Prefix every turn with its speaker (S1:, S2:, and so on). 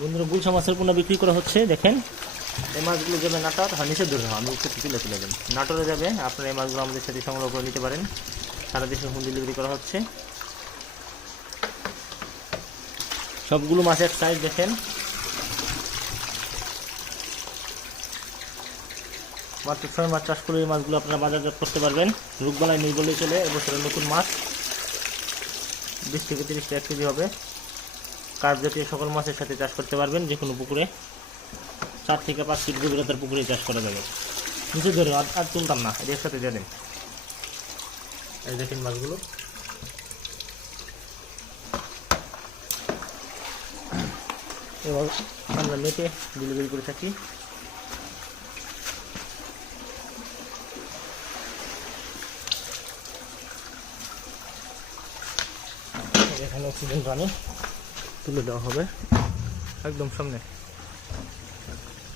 S1: বন্ধুরা, গুলশা মাছের পোনা বিক্রি করা হচ্ছে, দেখেন। এই মাছগুলো যাবে নাটোর হ্যাঁ নিচে ধরে আমি একটু তুলে তুলে দেন নাটোরে যাবে, আপনারা এই মাছগুলো আমাদের সাথে সংগ্রহ করে নিতে পারেন। সারা দেশে হোম ডেলিভারি করা হচ্ছে। সবগুলো মাছের সাইজ দেখেন। মাত্র ছয় মাছ চাষ করে এই মাছগুলো আপনারা বাজারজাত করতে পারবেন। রোগবালাই নেই বলেই চলে, এবছরের নতুন মাছ। বিশ থেকে তিরিশ টাকা কেজি হবে। কার্প জাতীয় সকল মাছের সাথে চাষ করতে পারবেন, যে কোনো পুকুরে। চার থেকে পাঁচ ফিট গভীরতার পুকুরে চাষ করা যাবে। নিচে ধরে আর তুলতাম না, এদের সাথে দিয়ে দেন। এই দেখেন মাছগুলো। এবার আমরা নেটে ডেলিভারি করে থাকি। এখানে অক্সিজেন পানি। তুলে দেওয়া হবে। একদম সামনে।